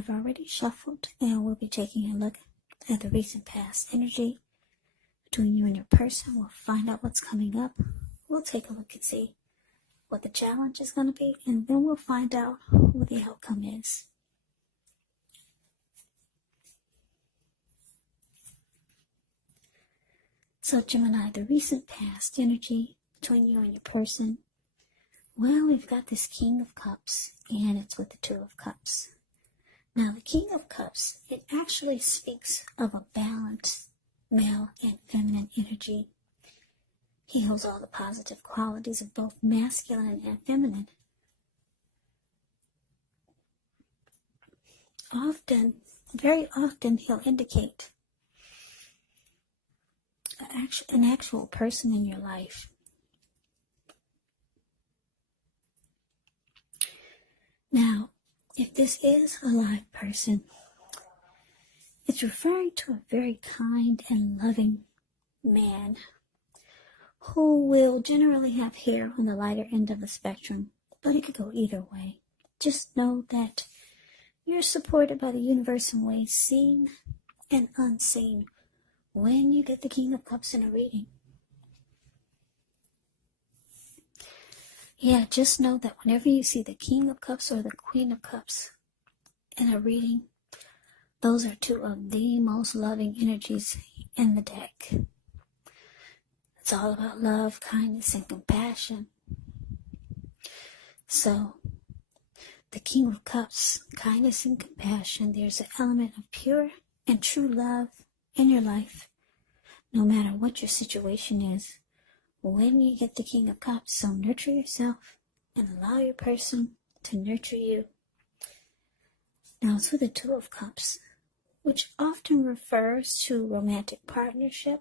I've already shuffled, and we'll be taking a look at the recent past energy between you and your person. We'll find out what's coming up. We'll take a look and see what the challenge is going to be, and then we'll find out what the outcome is. So Gemini, the recent past energy between you and your person. Well, we've got this King of Cups, and it's with the Two of Cups. Now, the King of Cups, it actually speaks of a balanced male and feminine energy. He holds all the positive qualities of both masculine and feminine. Very often, he'll indicate an actual person in your life. Now, if this is a live person, it's referring to a very kind and loving man who will generally have hair on the lighter end of the spectrum, but it could go either way. Just know that you're supported by the universe in ways seen and unseen when you get the King of Cups in a reading. Yeah, just know that whenever you see the King of Cups or the Queen of Cups in a reading, those are two of the most loving energies in the deck. It's all about love, kindness, and compassion. So, the King of Cups, kindness and compassion, there's an element of pure and true love in your life, no matter what your situation is. When you get the King of Cups, so nurture yourself and allow your person to nurture you. Now it's with the Two of Cups, which often refers to romantic partnership,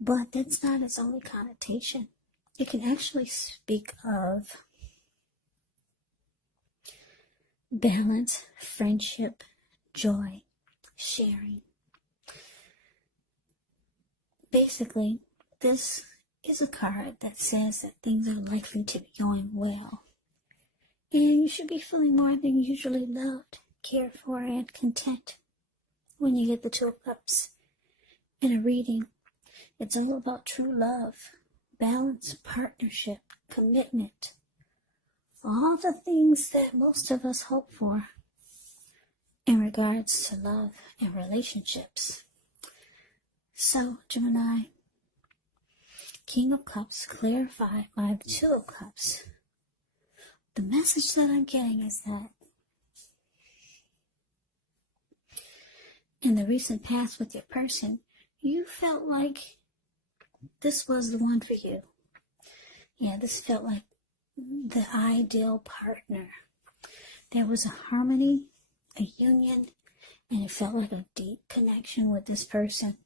but that's not its only connotation. It can actually speak of balance, friendship, joy, sharing. Basically, this is a card that says that things are likely to be going well, and you should be feeling more than usually loved, cared for, and content when you get the Two of Cups in a reading. It's all about true love, balance, partnership, commitment, all the things that most of us hope for in regards to love and relationships. So, Gemini, King of Cups clarified by the Two of Cups. The message that I'm getting is that in the recent past with your person, you felt like this was the one for you. Yeah, this felt like the ideal partner. There was a harmony, a union, and it felt like a deep connection with this person.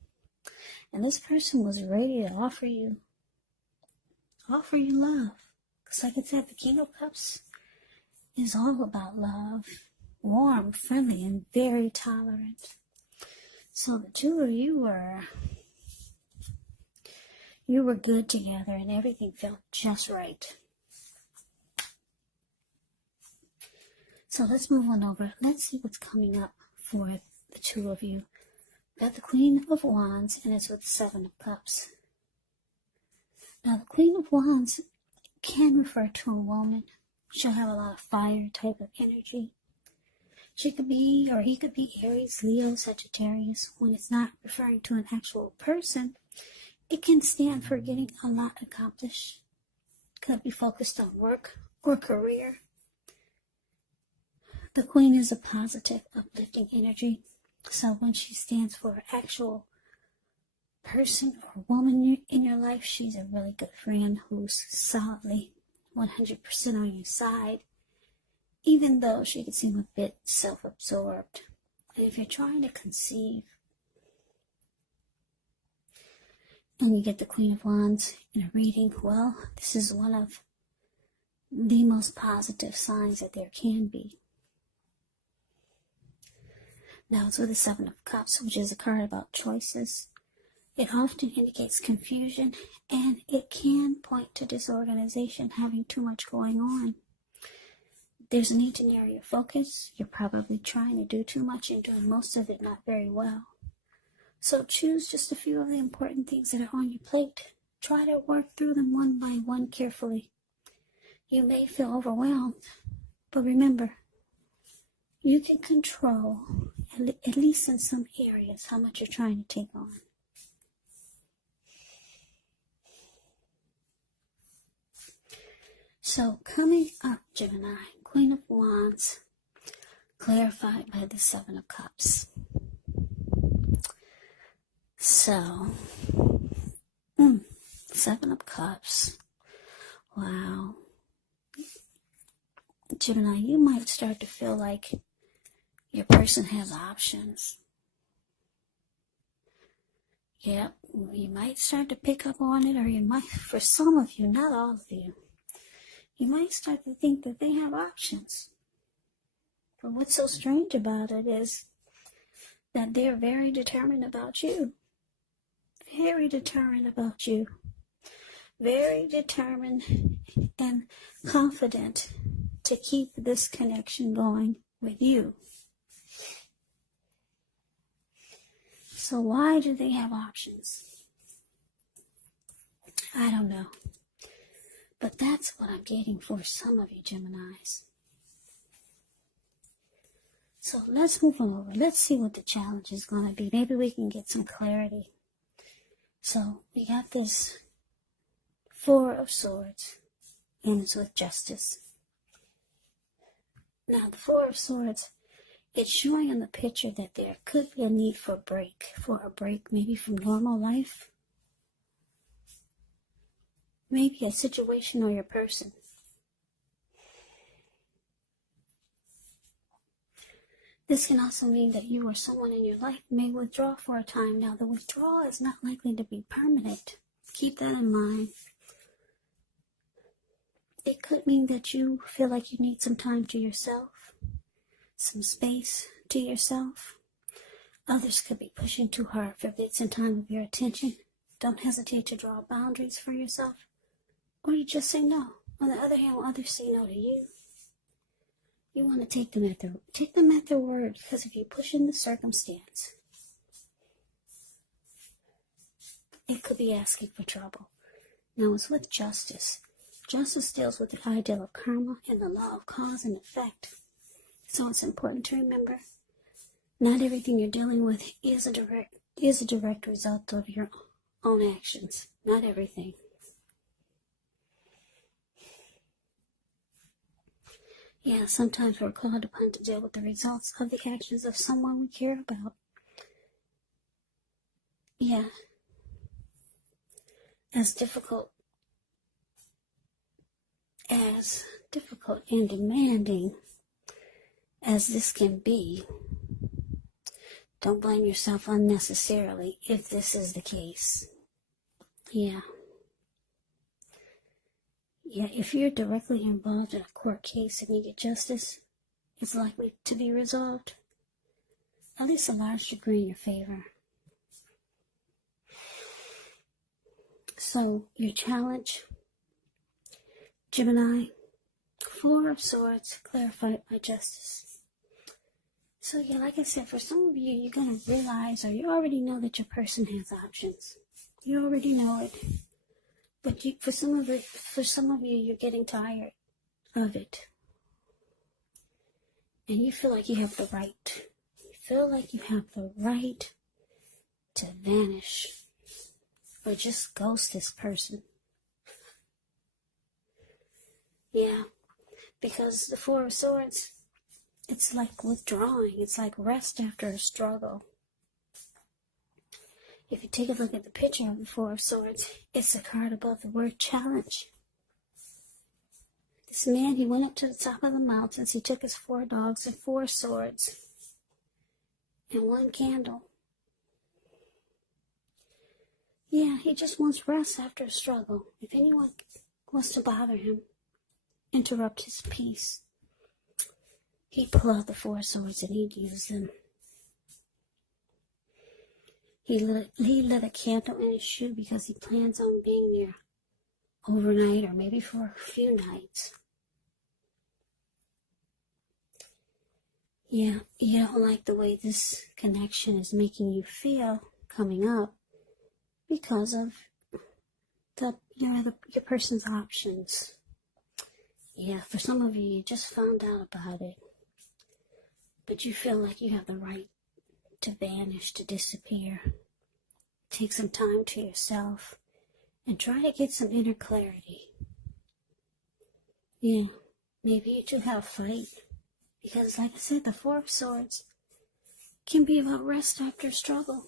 And this person was ready to offer you love. Because like I said, the King of Cups is all about love. Warm, friendly, and very tolerant. So the two of you were good together and everything felt just right. So let's move on over. Let's see what's coming up for the two of you. We've got the Queen of Wands, and it's with the Seven of Cups. Now, the Queen of Wands can refer to a woman. She'll have a lot of fire type of energy. She could be, or he could be Aries, Leo, Sagittarius. When it's not referring to an actual person, it can stand for getting a lot accomplished. Could be focused on work or career. The Queen is a positive, uplifting energy. So when she stands for an actual person or woman in your life, she's a really good friend who's solidly 100% on your side, even though she could seem a bit self-absorbed. And if you're trying to conceive and you get the Queen of Wands in a reading, well, this is one of the most positive signs that there can be. Now it's with the Seven of Cups, which is a card about choices. It often indicates confusion, and it can point to disorganization, having too much going on. There's a need to narrow your focus. You're probably trying to do too much and doing most of it not very well. So choose just a few of the important things that are on your plate. Try to work through them one by one carefully. You may feel overwhelmed, but remember, you can control, at least in some areas, how much you're trying to take on. So coming up, Gemini, Queen of Wands, clarified by the Seven of Cups. So, Seven of Cups. Wow. Gemini, you might start to feel like your person has options. Yeah, you might start to pick up on it, or you might, for some of you, not all of you, you might start to think that they have options. But what's so strange about it is that they're very determined about you. Very determined about you. Very determined and confident to keep this connection going with you. So why do they have options? I don't know. But that's what I'm getting for some of you Geminis. So let's move over. Let's see what the challenge is going to be. Maybe we can get some clarity. So we got this Four of Swords, and it's with justice. Now the Four of Swords, it's showing in the picture that there could be a need for a break, maybe from normal life. Maybe a situation or your person. This can also mean that you or someone in your life may withdraw for a time. Now, the withdrawal is not likely to be permanent. Keep that in mind. It could mean that you feel like you need some time to yourself, some space to yourself. Others could be pushing too hard for bits and time of your attention. Don't hesitate to draw boundaries for yourself, or you just say no. On the other hand, when others say no to you, you want to take them at their word, because if you push in the circumstance, it could be asking for trouble. Now, it's with justice. Justice deals with the ideal of karma and the law of cause and effect. So it's important to remember, not everything you're dealing with is a direct result of your own actions. Not everything. Yeah, sometimes we're called upon to deal with the results of the actions of someone we care about. Yeah. As difficult and demanding as this can be, don't blame yourself unnecessarily if this is the case. Yeah, if you're directly involved in a court case and you get justice, it's likely to be resolved, at least a large degree in your favor. So, your challenge, Gemini, Four of Swords, clarified by justice. So yeah, like I said, for some of you, you're going to realize, or you already know that your person has options. You already know it. But for some of you, you're getting tired of it. And you feel like you have the right. You feel like you have the right to vanish or just ghost this person. Yeah, because the Four of Swords, it's like withdrawing. It's like rest after a struggle. If you take a look at the picture of the Four of Swords, it's a card above the word challenge. This man, he went up to the top of the mountains. He took his 4 dogs and 4 swords and 1 candle. Yeah, he just wants rest after a struggle. If anyone wants to bother him, interrupt his peace, he'd pull out the 4 swords and he'd use them. He lit a candle in his shoe because he plans on being there overnight or maybe for a few nights. Yeah, you don't like the way this connection is making you feel coming up because of your person's options. Yeah, for some of you, you just found out about it, but you feel like you have the right to vanish, to disappear. Take some time to yourself and try to get some inner clarity. Yeah, maybe you two have a fight, because like I said, the Four of Swords can be about rest after struggle.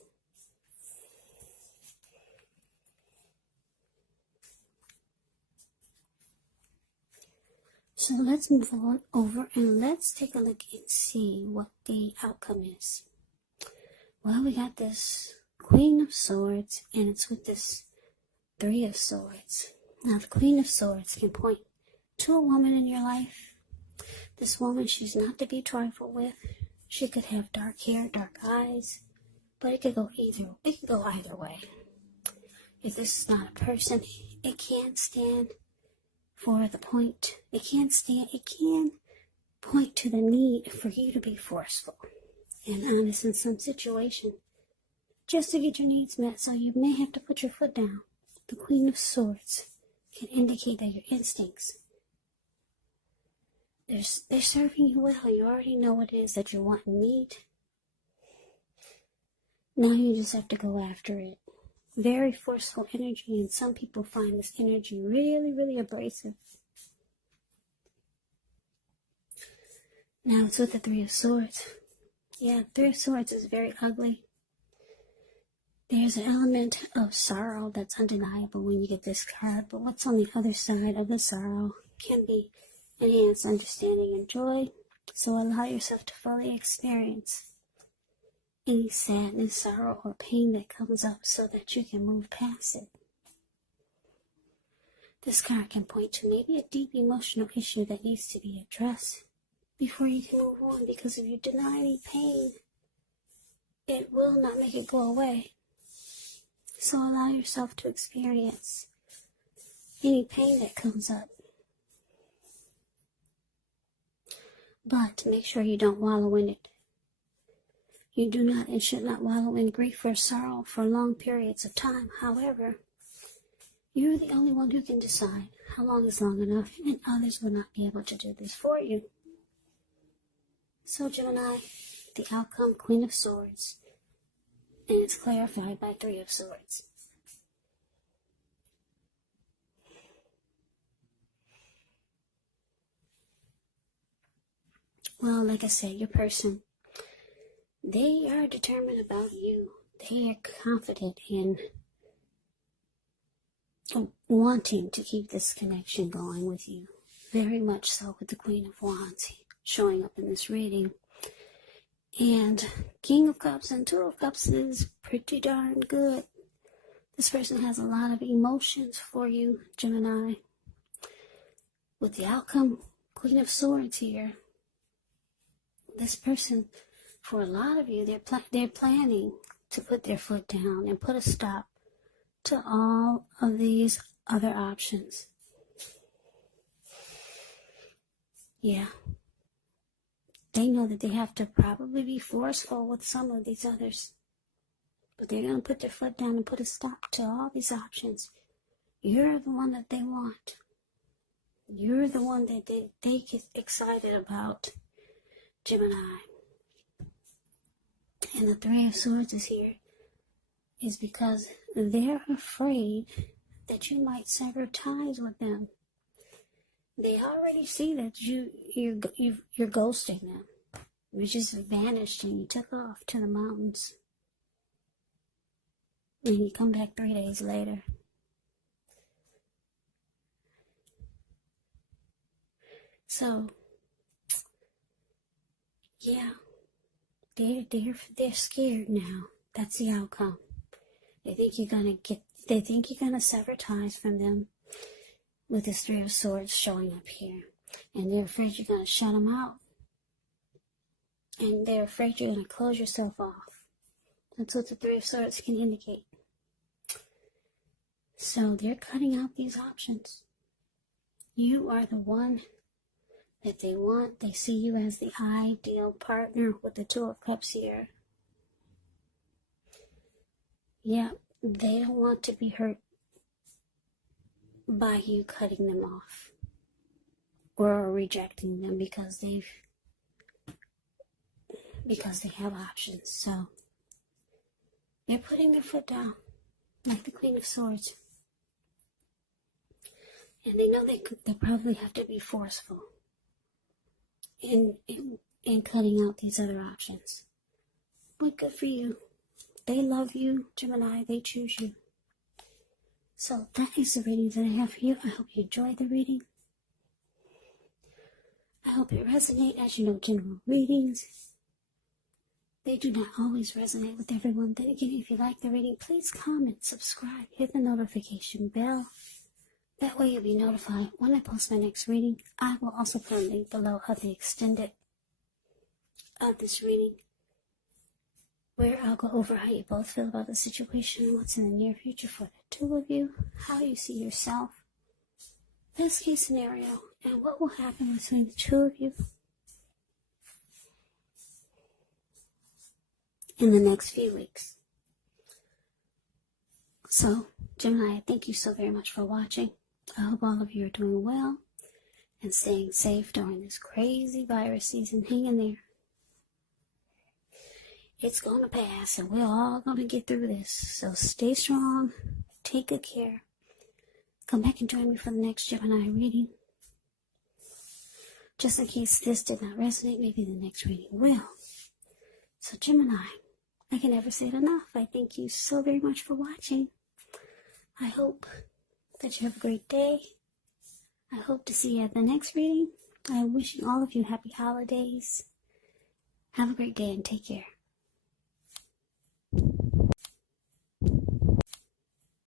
So let's move on over and let's take a look and see what the outcome is. Well, we got this Queen of Swords, and it's with this Three of Swords. Now, the Queen of Swords can point to a woman in your life. This woman, she's not to be trifled with. She could have dark hair, dark eyes, but it could go either way. If this is not a person, it can stand for the point. It can point to the need for you to be forceful and honest in some situation just to get your needs met, so you may have to put your foot down. The Queen of Swords can indicate that your instincts, they're serving you well. You already know what it is that you want and need. Now you just have to go after it. Very forceful energy, and some people find this energy really, really abrasive. Now it's with the Three of Swords. Yeah, Three of Swords is very ugly. There's an element of sorrow that's undeniable when you get this card, but what's on the other side of the sorrow can be enhanced understanding and joy. So allow yourself to fully experience any sadness, sorrow, or pain that comes up so that you can move past it. This card can point to maybe a deep emotional issue that needs to be addressed before you can move on, because if you deny any pain, it will not make it go away. So allow yourself to experience any pain that comes up. But make sure you don't wallow in it. You do not and should not wallow in grief or sorrow for long periods of time. However, you're the only one who can decide how long is long enough, and others will not be able to do this for you. So Gemini, the outcome, Queen of Swords, and it's clarified by Three of Swords. Well, like I said, your person, they are determined about you. They are confident in wanting to keep this connection going with you. Very much so, with the Queen of Wands showing up in this reading. And King of Cups and Two of Cups is pretty darn good. This person has a lot of emotions for you, Gemini. With the outcome, Queen of Swords here. This person, for a lot of you, they're planning to put their foot down and put a stop to all of these other options. Yeah. They know that they have to probably be forceful with some of these others. But they're going to put their foot down and put a stop to all these options. You're the one that they want. You're the one that they get excited about, Gemini. And the Three of Swords is here is because they're afraid that you might sever ties with them. They already see that you're ghosting them. You just vanished and you took off to the mountains. And you come back 3 days later. So, yeah, they're scared now. That's the outcome. They think you're gonna sever ties from them with this Three of Swords showing up here. And they're afraid you're gonna shut them out. And they're afraid you're gonna close yourself off. That's what the Three of Swords can indicate. So they're cutting out these options. You are the one that they want. They see you as the ideal partner with the Two of Cups here. Yeah, they don't want to be hurt by you cutting them off or rejecting them because they have options. So they're putting their foot down like the Queen of Swords. And they know they probably have to be forceful in cutting out these other options. But good for you. They love you, Gemini. They choose you. So that is the reading that I have for you. I hope you enjoyed the reading. I hope it resonates. As you know, general readings, they do not always resonate with everyone. Then again, if you like the reading, please comment, subscribe, hit the notification bell. That way you'll be notified when I post my next reading. I will also put a link below of the extended of this reading, where I'll go over how you both feel about the situation, what's in the near future for the two of you, how you see yourself, best case scenario, and what will happen between the two of you in the next few weeks. So, Gemini, thank you so very much for watching. I hope all of you are doing well and staying safe during this crazy virus season. Hang in there. It's going to pass, and we're all going to get through this. So stay strong. Take good care. Come back and join me for the next Gemini reading. Just in case this did not resonate, maybe the next reading will. So Gemini, I can never say it enough. I thank you so very much for watching. I hope that you have a great day. I hope to see you at the next reading. I'm wishing all of you happy holidays. Have a great day and take care.